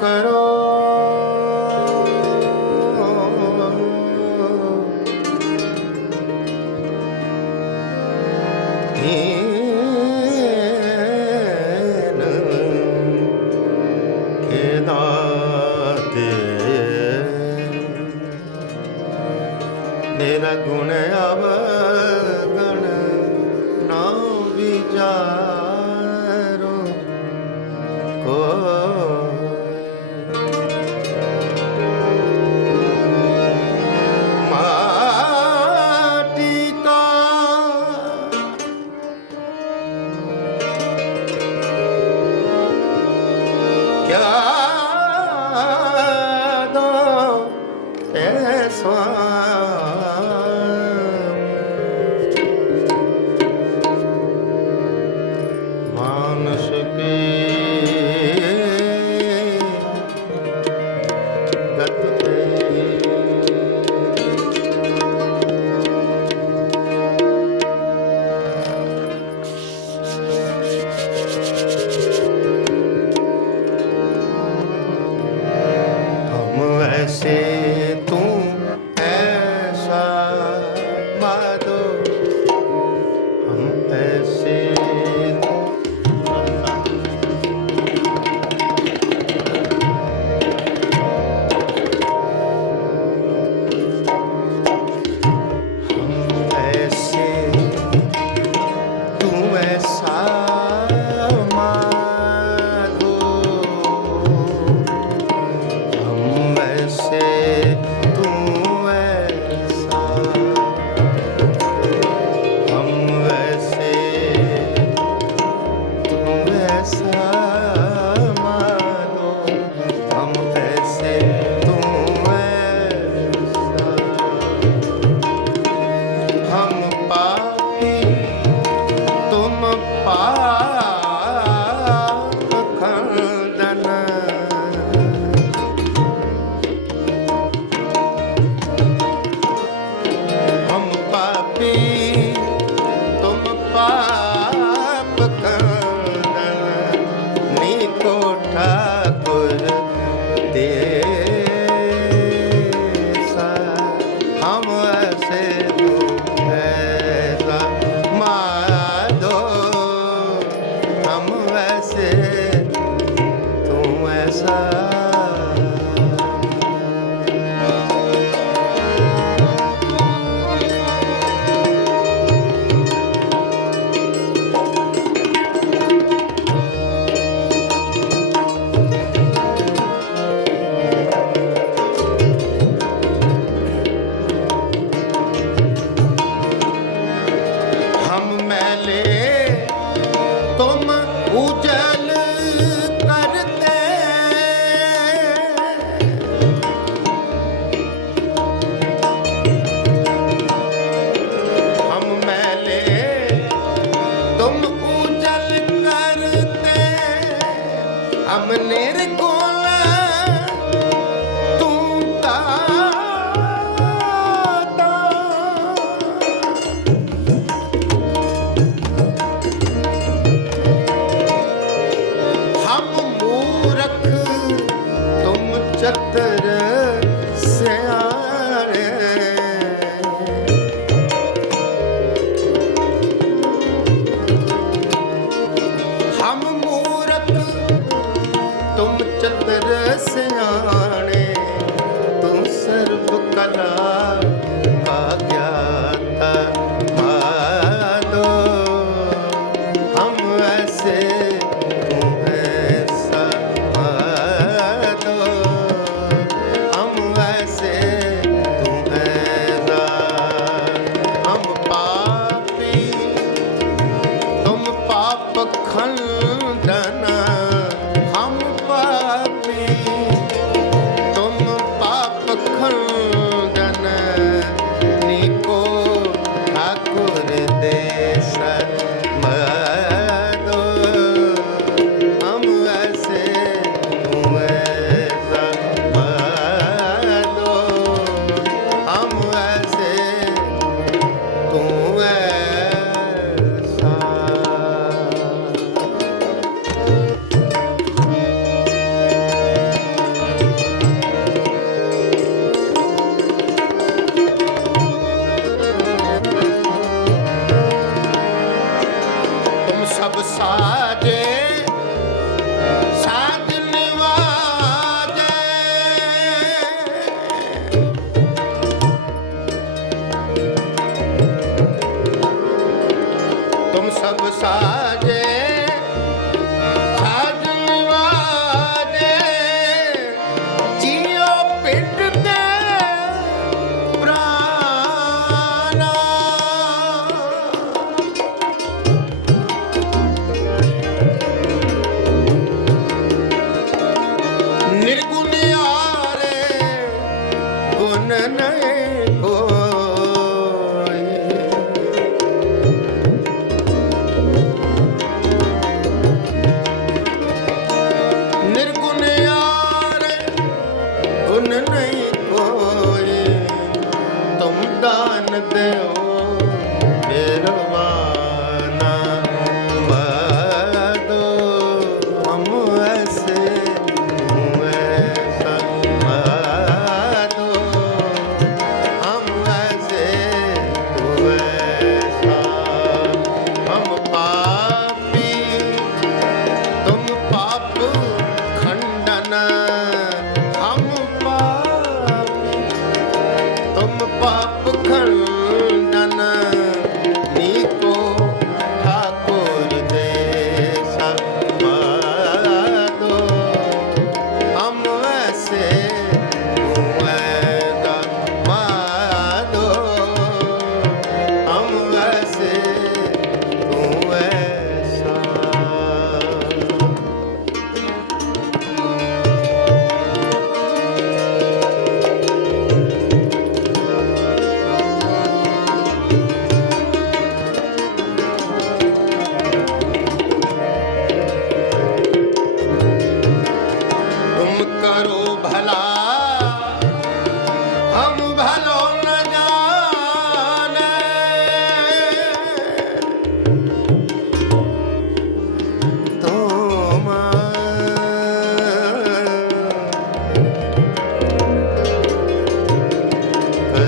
કરો. હે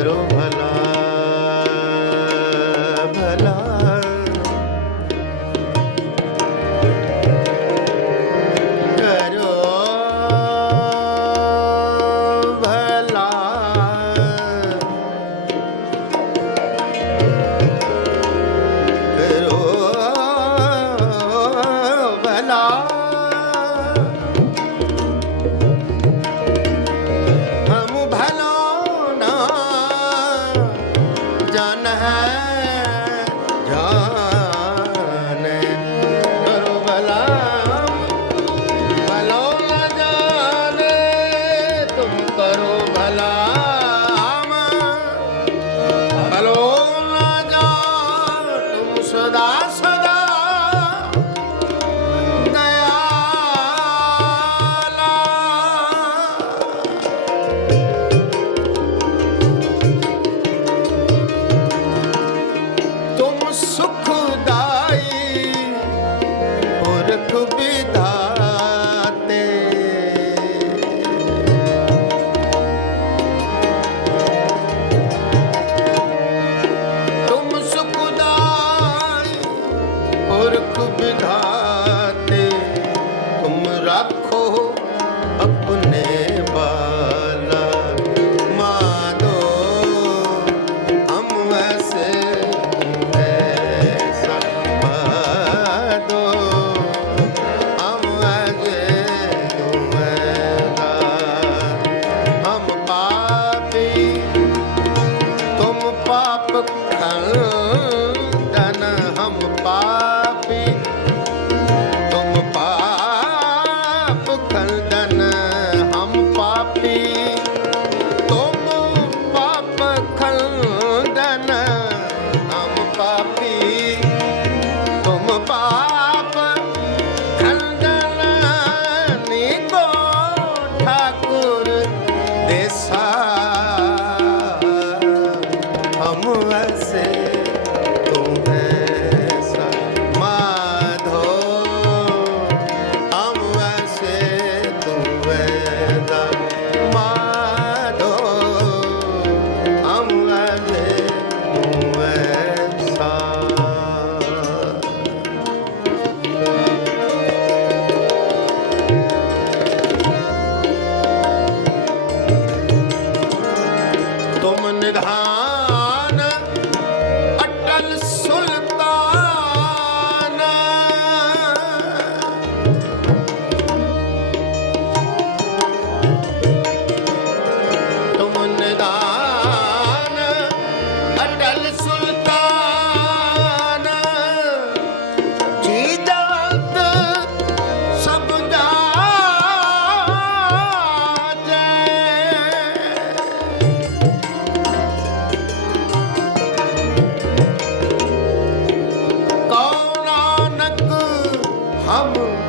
little.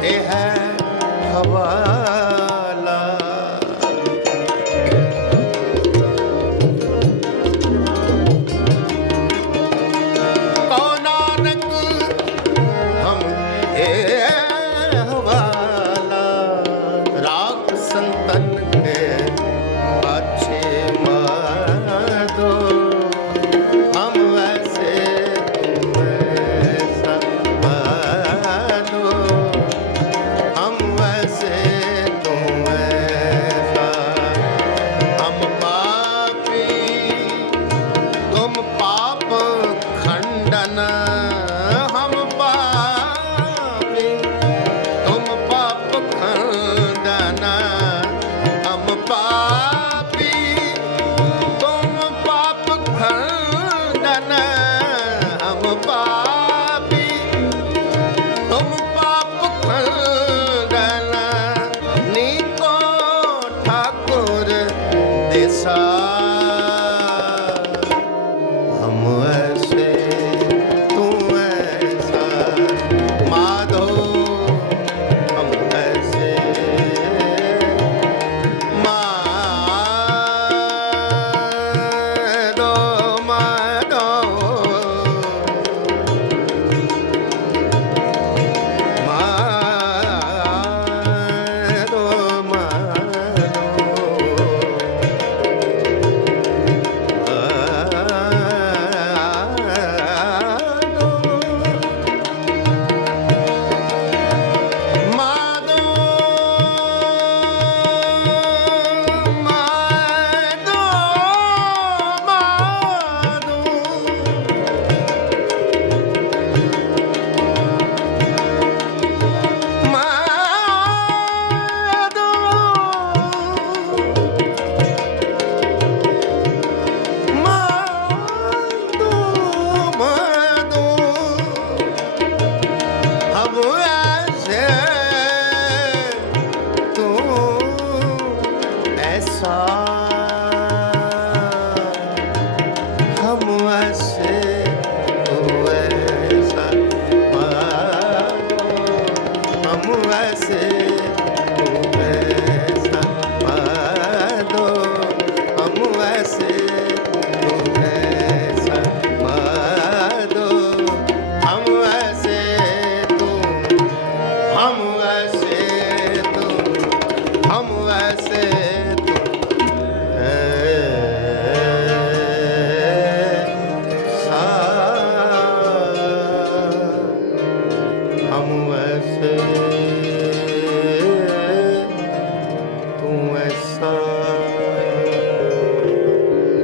It